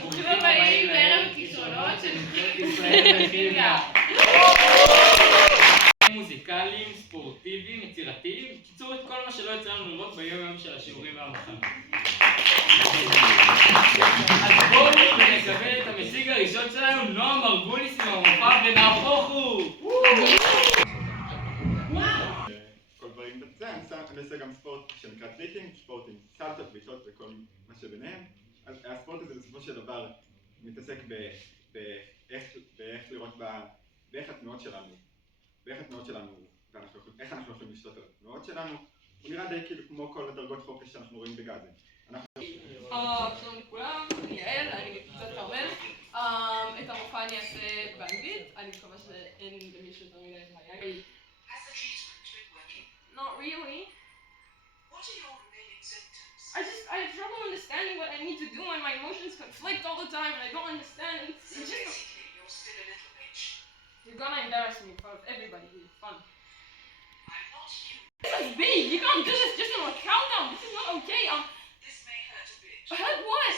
ברוכים הבאים לערב כישרונות של נבחרת ישראל בכימיה. מוזיקליים, ספורטיביים, יצירתיים, קיצור את כל מה שלא יצא לנו לראות ביום יום של השיעורים והמחנות. אז בואו ונקבל את המשיג הראשון שלנו, נועם מרגוליס מהמופע ונהפוך הוא! כל דברים בצד, אני עושה גם ספורט שנקרא טריקינג, ספורט עם סלטות, בעיטות וכל מה שביניהם. הספורט הזה בסופו של דבר מתעסק באיך לראות באיך התנועות שלנו, ואיך אנחנו יכולים לשלוט על התנועות שלנו. הוא נראה די כאילו כמו כל הדרגות חופש שאנחנו רואים בגאזן. שלום לכולם, אני יעל, אני מקבוצת כרמל. את המופע אני אעשה באנגלית, אני מקווה שאין למישהו יותר מדי בעיה. Not really. What are your remaining symptoms? I have trouble understanding what I need to do and my emotions conflict all the time and I don't understand. It's just... Basically, you're still a little bitch. You're gonna embarrass me in front of everybody. It's fun. I'm not you. This is big. You can't do this just on a countdown. This is not okay. This may hurt a bit. Hurt what?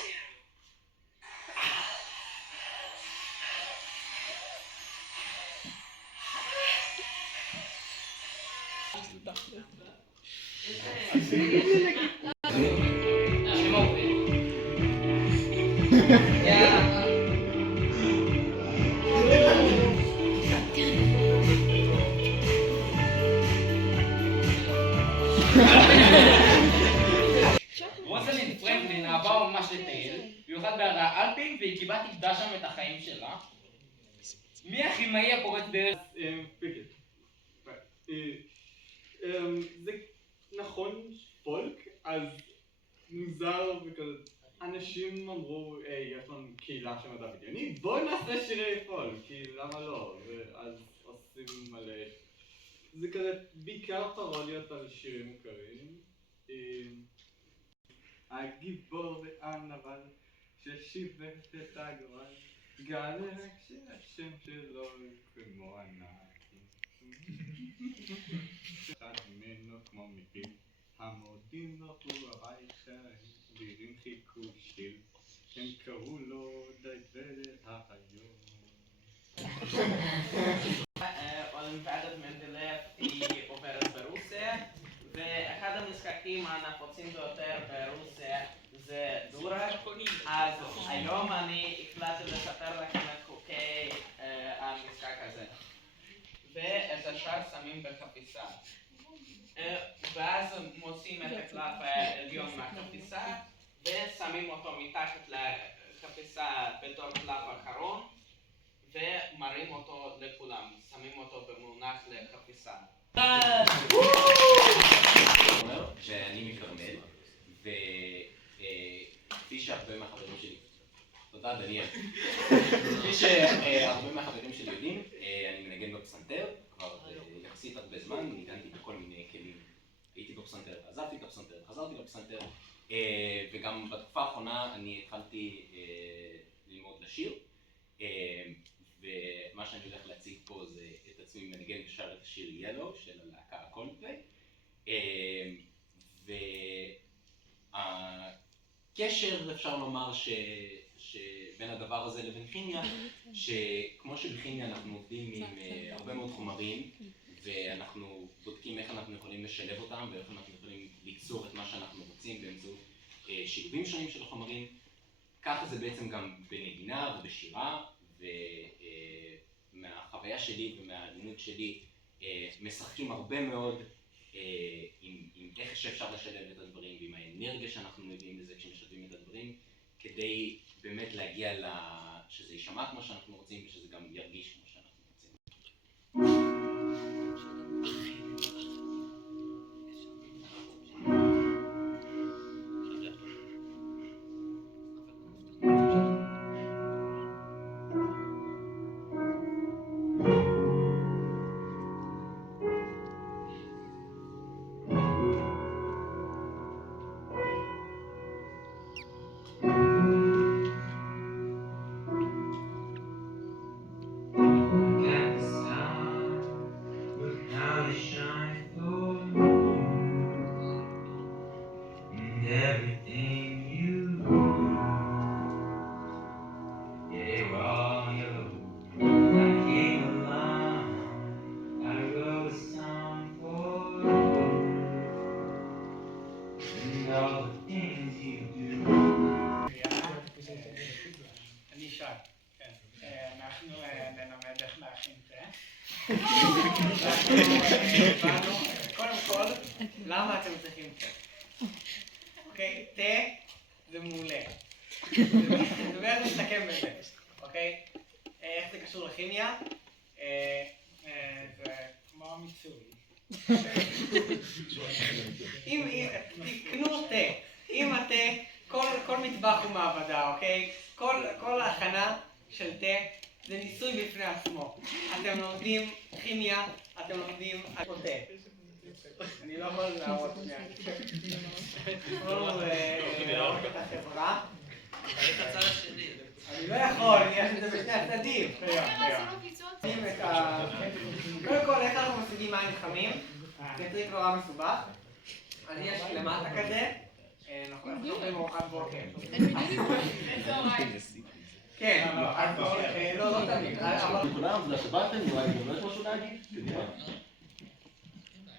Zero. רוזלין פרנקלין אהבה ממש לטייל, במיוחד בהרי האלפים, והיא כמעט איבדה שם את החיים שלה. מי הכימאי הפורץ דרך? פיקט. זה נכון פולק, אז מוזר וכזה. אנשים אמרו, יש לנו קהילה של מדע בדיוני, בואו נעשה שירי פולק, כי למה לא? ואז עושים מלא. זה כזה בעיקר פרודיות על שירים מוכרים. הגיבור והנבל ששיבט את הגורל, גלק שהשם שלו כמו ענק. אחד ממנו כמו מפיל, המורדים לא הוא הביתה, בירים חיכו שיל, הם קראו לו דייבלת החיות. אולימפיאדת מנדלייב היא עוברת ברוסיה, ואחד המשחקים הנפוצים ביותר ברוסיה זה דורג. אז היום אני החלטתי לספר לכם את חוקי המשחק הזה. ואת השאר שמים בחפיסה. ואז מוצאים את הקלף העליון מהחפיסה, ושמים אותו מתחת לחפיסה בתור קלף האחרון, ומראים אותו לכולם, שמים אותו במונח לחפיסה. שאני מכרמל, וכפי שהרבה מהחברים שלי, תודה דניאל, כפי שהרבה מהחברים שלי יודעים, אני מנגן בפסנתר, כבר יחסית הרבה זמן, ניגנתי בכל מיני כלים. הייתי בפסנתר, עזבתי את הפסנתר, חזרתי לפסנתר, וגם בתקופה האחרונה אני התחלתי ללמוד לשיר, ומה שאני הולך להציג פה זה את עצמי מנגן ושר את השיר ילו של הלהקה קולדפליי. והקשר אפשר לומר שבין הדבר הזה לבין כימיה, שכמו שבכימיה אנחנו עובדים עם הרבה מאוד חומרים, ואנחנו בודקים איך אנחנו יכולים לשלב אותם ואיך אנחנו יכולים ליצור את מה שאנחנו רוצים באמצעות שילובים שונים של החומרים. ככה זה בעצם גם בנגינה ובשירה, ומהחוויה שלי ומהלימוד שלי משחקים הרבה מאוד עם איך שאפשר לשלב את הדברים ועם האנרגיה שאנחנו מביאים לזה כשמשלבים את הדברים, כדי באמת להגיע שזה יישמע כמו שאנחנו רוצים ושזה גם ירגיש כמו שאנחנו רוצים. אני שי, כן. אנחנו נלמד איך להכין תה. קודם כל, למה אתם צריכים תה? אוקיי, תה זה מעולה. זה בערך מסתכם בזה, אוקיי? איך זה קשור לכימיה? זה כמו מיצוי. אם תקנו תה, אם התה, כל מטבח הוא מעבדה, אוקיי? כל ההכנה של תה זה ניסוי בפני עצמו. אתם לומדים כימיה, אתם לומדים תה. אני לא יכול להראות שנייה. להראות את החברה. אני לא יכול, יש את זה בשני הצדדים. קודם כל, איך אנחנו משיגים מים חמים? זה טריק נורא מסובך. אז יש למטה כזה. אנחנו אוכלים ארוחת בוקר. כן, לא תמיד. לכולם, תודה שבאתם, נראה לי גם יש משהו להגיד? קדימה.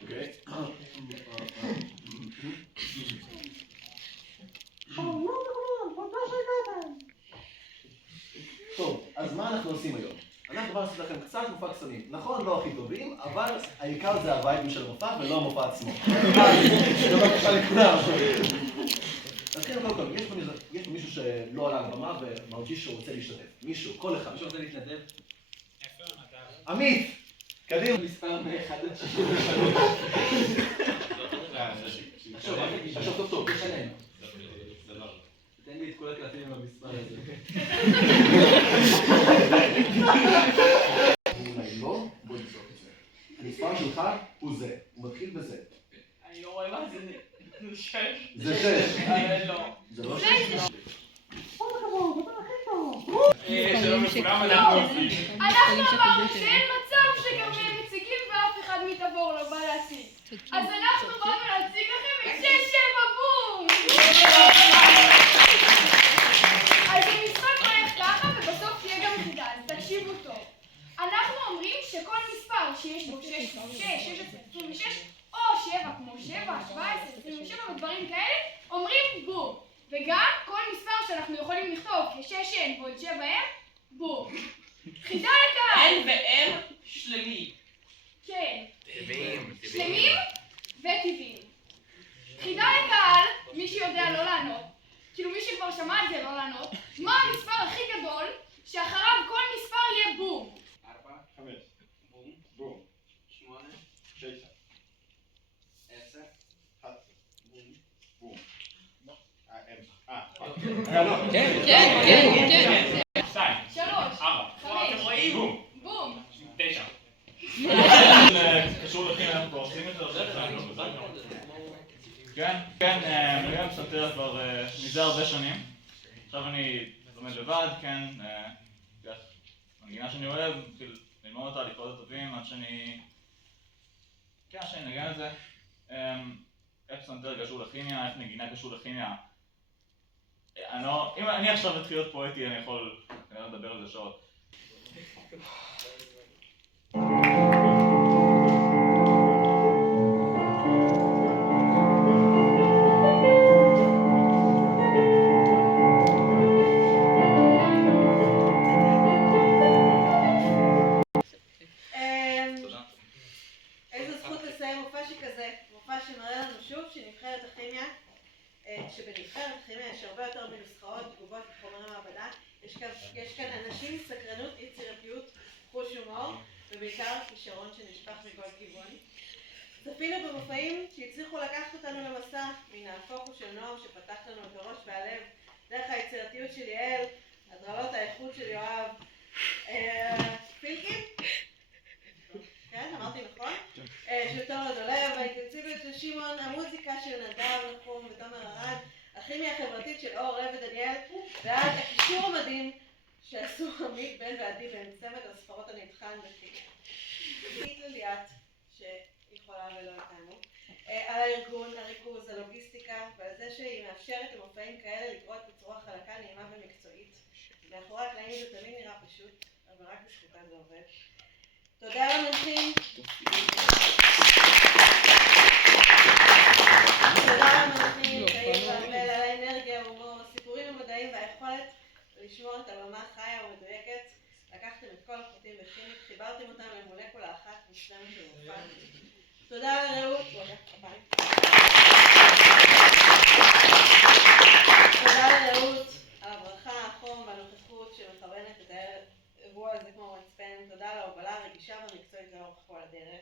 אוקיי. טוב, אז מה אנחנו עושים היום? אנחנו כבר עשיתי לכם קצת מופע קסמים. נכון, לא הכי טובים, אבל העיקר זה הווייבים של המופע ולא המופע עצמו. זה בבקשה לכולם. נתחיל קודם כל, יש פה מישהו שלא עלה על הבמה ומרגיש שהוא רוצה להשתתף. מישהו, כל אחד. מישהו רוצה להתנדב? איפה נדב? עמית! קדימה. מספר מ-1 עד 63. עכשיו טוב, תשלם. תן לי את כל הקלפים עם המספר הזה. אולי לא, בוא נבדוק את זה. המספר שלך הוא זה, הוא מתחיל בזה. אני לא רואה מה זה. זה 6. זה 6. לא. זה לא 6. שלום לכולם, אנחנו עושים. אנחנו אמרנו שאין מצב שכרמל מציגים ואף אחד מתעבור לא בא להציג. אז אנחנו באנו להציג לכם את 6-7 בום! אז המשחק הולך ככה ובסוף תהיה גם חידה, אז תקשיבו טוב. אנחנו אומרים שכל מספר שיש בו 6, 26, או 7 כמו 7, 17, 27 ודברים כאלה, אומרים בום. וגם כל מספר שאנחנו יכולים לכתוב כ6n ועוד 7m, בום. חידה לקהל! n ו-m שלמי. כן. שלמים וטבעיים. חידה לקהל, מי שיודע לא לענות, כאילו מי שכבר שמע את זה לא לענות, מה המספר הכי גדול שאחריו כל מספר יהיה בום? 4, 5, בום, בום, 8, 9, 10, 11, בום. בום. כן. 2, 3, 4, 5, בום, בום. 9. קשור לכם, אנחנו כבר עושים את זה, כן, מרים פסנתר כבר מזה הרבה שנים. עכשיו אני לומד לבד, כן, מנגינה שאני אוהב, מתחיל ללמוד אותה, לקרוא את הטובים, עד שאני נגן את זה. איך פסנתר קשור לכימיה, איך נגינה קשור לכימיה. אם אני עכשיו אתחיל להיות פואטי, אני יכול כנראה לדבר על זה שעות. איזו זכות לסיים מופע שכזה, מופע שמראה לנו שוב שבנבחרת הכימיה יש הרבה יותר מנוסחאות, תגובות וחומרי מעבדה. יש כאן אנשים עם סקרנות, יצירתיות, חוש הומור, ובעיקר כישרון שנשפך מכל כיוון. צפינו במופעים שהצליחו לקחת אותנו למסע מן הפוקוס של נועם שפתח לנו את הראש והלב, דרך היצירתיות של יעל, הדרלות האיכות של יואב, פילקים? כן, אמרתי נכון? של תומר דולב, האינטנסיביות של שמעון, המוזיקה של נדב נחום ותומר ארד, הכימיה החברתית של אור, רב ודניאל, ועד הקישור המדהים שעשו עמית, בן ועדי בין צמד הספרות הנבחן בכימיה. עמית לליאת, שיכולה ולא איתנו, על הארגון, הריכוז, הלוגיסטיקה, ועל זה שהיא מאפשרת למופעים כאלה לקרות בצורה חלקה, נעימה ומקצועית. מאחורי הקלעים זה תמיד נראה פשוט, אבל רק בזכותה זה עובד. תודה למנחים. תודה למנחים. לשמור את הבמה חיה ומדויקת, לקחתם את כל הפרטים בכימית, חיברתם אותם למולקולה אחת מושלמת של מופע. תודה לרעות. תודה לרעות על הברכה, החום והנוכחות שמכוונת את האירוע הזה כמו מצפן. תודה על ההובלה הרגישה והמקצועית לאורך כל הדרך.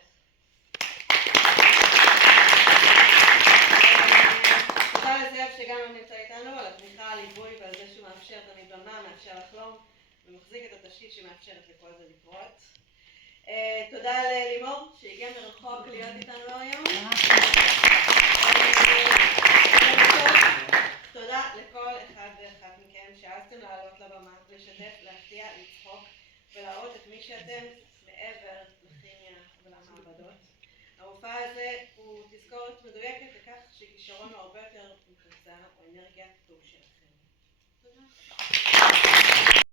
תודה לזאב שגם נמצא איתנו על התמיכה, הליווי ועל זה שהוא מאפשר תמיד במה, מאפשר לחלום ומחזיק את התשתית שמאפשרת לכל זה לקרות. תודה ללימור שהגיע מרחוק להיות איתנו היום. תודה לכל אחד ואחת מכם שהעזתם לעלות לבמה, לשתף, להפתיע, לצחוק ולהראות את מי שאתם מעבר לכימיה ולמעבדות. המופע הזה הוא תזכורת מדויקת לכך שכישרון הוא הרבה יותר מקבוצה או אנרגיה טוב שלכם. תודה.